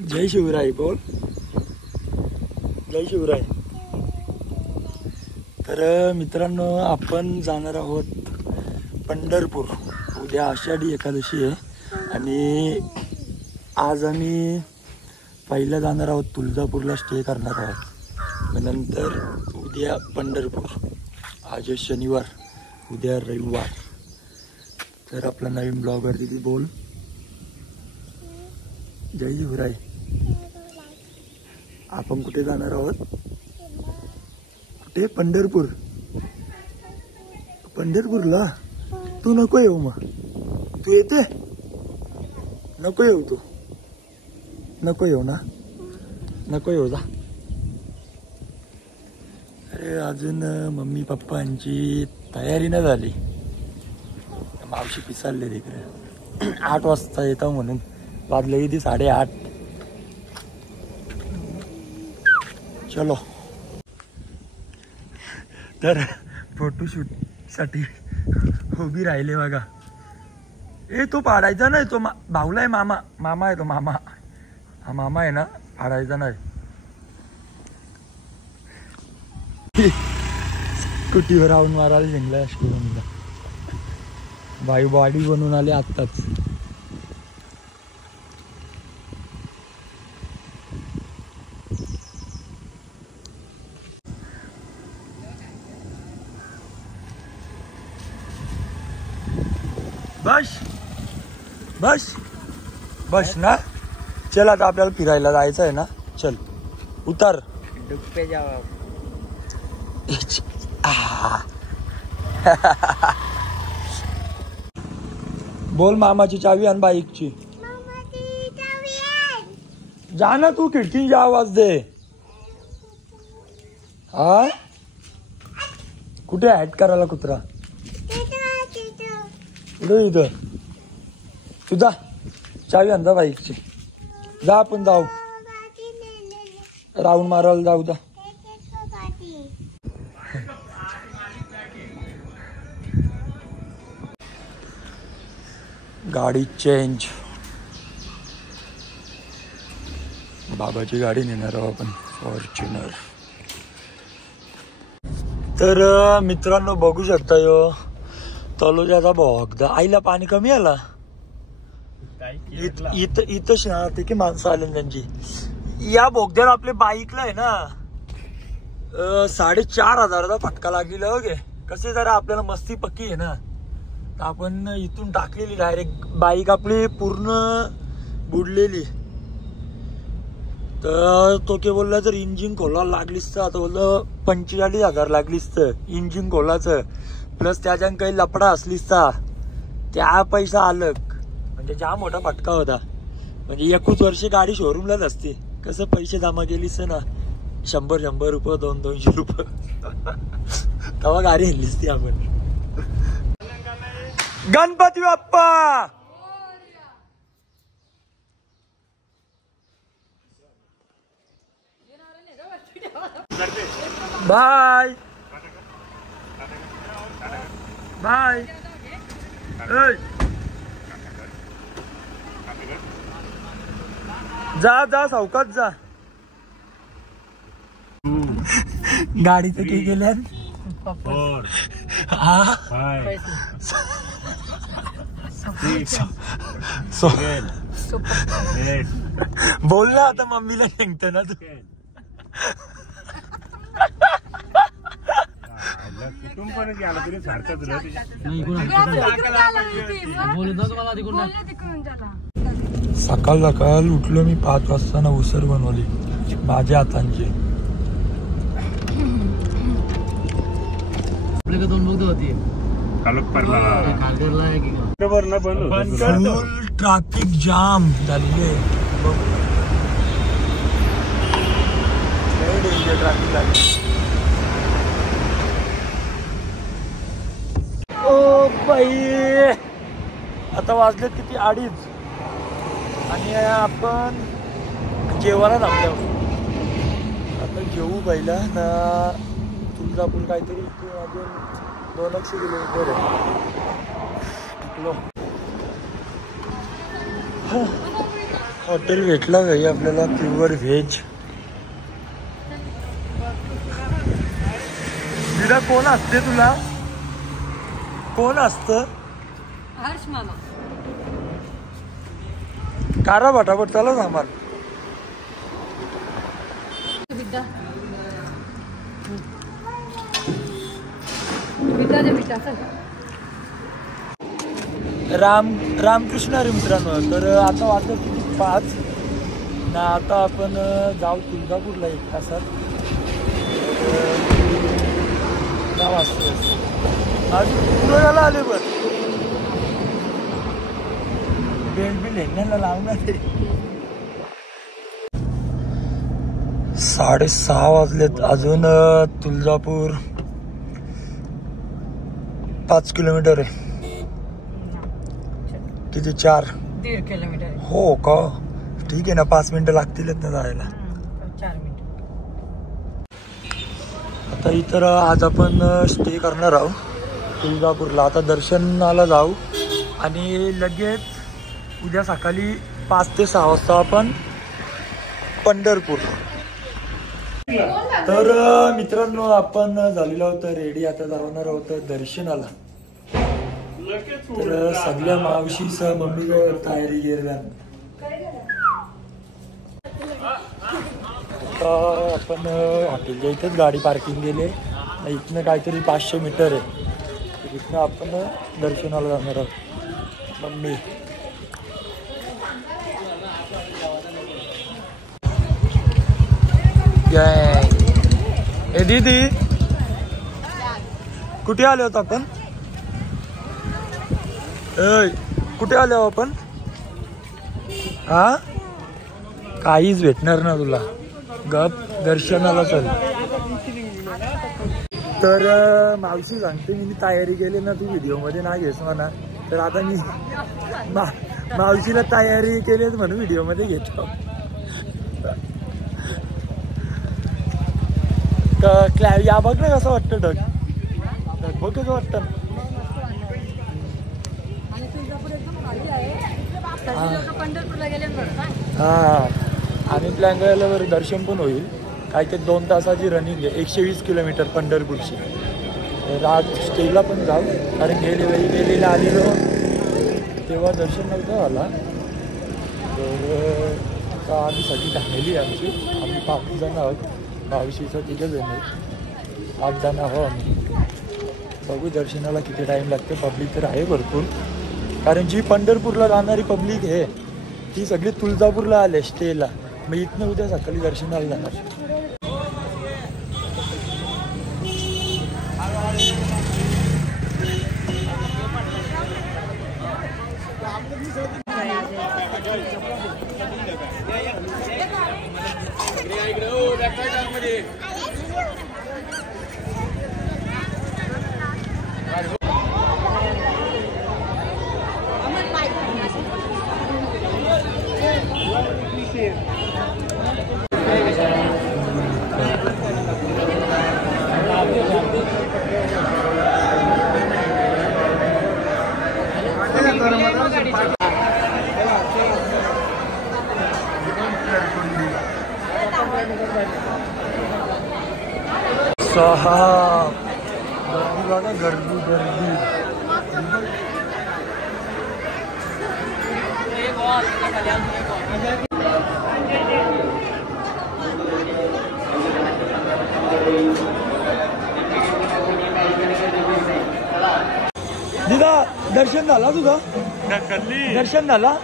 जय शिवराय बोल. जय शिवराय. तर मित्रांनो, आपण जाणार आहोत पंढरपूर. उद्या आषाढी एकादशी आहे आणि आज आम्ही पहिला जाणार आहोत तुळजापूरला, स्टे करणार आहोत. नंतर उद्या पंढरपूर. आज शनिवार, उद्या रविवार. तर आपला नवीन ब्लॉगर दिदी बोल. जय शिवराय. आपण कुठे जाणार आहोत? कुठे? पंढरपूर. पंढरपूरला तू नको येऊ. मग तू येते? नको येऊ. तू नको येऊ ना. नको येऊ जा. अरे अजून मम्मी पप्पांची तयारी नाही झाली. मावशी पिसालले तिकडे. 8 वाजता येतो म्हणून वाजले किती? 8:30. चलो. तर फोटोशूट साठी उभी राहिले बघा. तो पाडायचा नाही. तो भाऊला आहे. मामा आहे तो. मामा हा मामा आहे ना, पाडायचा नाही. स्कूटीवर राहून मारायला जिंकला स्कूलला. बाई बॉडी बनवून आले आत्ताच. बस बस बस ना. चल आता आपल्याला फिरायला जायचं आहे ना. चल उतर. डुप्पे जावा. बोल मामाची चावी आण बाईकची. जा ना तू. खिडकीची आवाज दे. हा कुठे ऍड करायला कुत्रा? कुठे? इथं. तुझा चावी आण बाईकची. जा आपण जाऊ. राऊंड मारायला जाऊ. दा गाडी चेंज. बाबाची गाडी नेणार आहोत आपण, फॉर्च्युनर. तर मित्रांनो बघू शकता यो तलोजाचा बोगदा. आईला पाणी कमी आला. इथं शहरात की माणसं आले त्यांची. या बोगद्यावर आपल्या बाईकला आहे ना 4,500चा फटका लागलेला. ओके कसे जरा आपल्याला मस्ती पक्की आहे ना. आपण इथून टाकलेली डायरेक्ट. बाईक आपली पूर्ण बुडलेली. तर तो के बोलला जर इंजिन खोलायला लागलीस तर आता बोललं 45,000 लागलीस तर इंजिन खोलाचं. प्लस त्याच्यानं काही लपडा असलीस तर त्या पैसा अलग. म्हणजे जाम मोठा फटका होता. म्हणजे 21 वर्ष गाडी शोरूमलाच असते. कसं पैसे जमा केलीस ना 100 रुपये 200 रुपये तेव्हा गाडी हल्लीस ती आपण. गणपती बाप्पा. Bye bye. जा जा सावकाश जा. गाडीचं काही केल्या. बोल ना आता. मम्मीला निघत ना तू. सकाळ सकाळ उठलो मी 5 वाजता ना. उसळ बनवली माझ्या हातांची. ट्रॅफिक जाम झालेले. ट्रॅफिक लागली. ओ बाई आता वाजले किती? 2:30. आणि आपण जेवायला थांबलो. आता जेवू पहिला ना. तुळजापूर काहीतरी अजून 200 किलोमीटर आहे. हॉटेल भेटला भाई आपल्याला प्युअर व्हेज. तिला कोण असते तुला कोण असतं? हर्ष मामा. कारा फटाफट चालू सामान. रामकृष्ण हरी मित्रांनो. तर आता वाजलं किती 5 ना. आता आपण जाऊ तुळजापूरला 1 तासात. अजून आले पण बेल्ट बिल हेंड्याला लावणार. 6:30 वाजलेत. अजून तुळजापूर 5 किलोमीटर आहे. किती 4.5 किलोमीटर. हो का? ठीक आहे ना. 5 मिनिटं लागतीलच ना जायला. 4 मिनिटं. आता इतर आज आपण स्टे करणार आहोत तुळजापूरला. आता दर्शनाला जाऊ आणि लगेच उद्या सकाळी 5 ते 6 वाजता आपण पंढरपूर. तर मित्रांनो आपण झालेलो होतं रेडी. आता जाणार आहोत दर्शनाला. तर सगळ्या मावशीसह मम्मी तयारी केल्या. आता आपण हॉटेलच्या इथेच गाडी पार्किंग केली. इथनं काहीतरी 500 मीटर आहे. इथनं आपण दर्शनाला जाणार आहोत. मम्मी ए दीदी कुठे आले होत आपण? कुठे आले हो आपण? हा काहीच भेटणार ना तुला. गप दर्शनाला चल. तर मावशी सांगते मी तयारी केली ना. तू व्हिडिओ मध्ये ना घेस म्हणा. तर आता मी मावशीला तयारी केली म्हणून व्हिडिओ मध्ये घेतो. या बघ ना कसं वाटतं. ढग बघ कसं वाटतं. हा आणि प्लॅंगल्यावर दर्शन पण होईल. काय ते 2 तासाची रनिंग आहे. 120 किलोमीटर पंढरपूरची. आज स्टेला पण जाऊ. कारण गेलेला आलेलो तेव्हा दर्शन नव्हतं झाला. तर आता आम्ही सगळी फॅमिली आमची. आम्ही 5 जण आहोत. मावशीचं 3 जण आहेत. 8 जण आहो आम्ही. बघू दर्शनाला किती टाईम लागते. पब्लिक तर आहे भरपूर. कारण जी पंढरपूरला जाणारी पब्लिक आहे ती सगळी तुळजापूरला आले स्टेला. मग इथनं उद्या सकाळी दर्शनाला जाणार. गर्दी बघा. गर्दी गर्दी. दिदा दर्शन झाला तुझं? दर्शन झाला?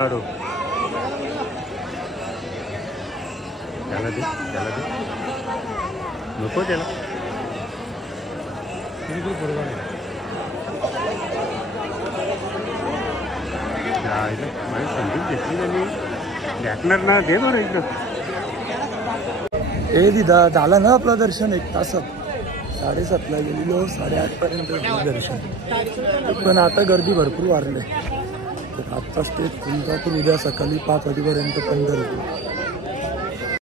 त्याला दे नको त्याला समजून घेतली त्यांनी डॅकणार ना दे बरं इकडं. ए दिदा झालं ना आपलं दर्शन 1 तासात. 7:30ला गेलेलो 8:30 पर्यंत दर्शन. पण आता गर्दी भरपूर वाढली. आत्ता स्टेज तुमचा पण उद्या सकाळी 5 वाजेपर्यंत पण गर्दी.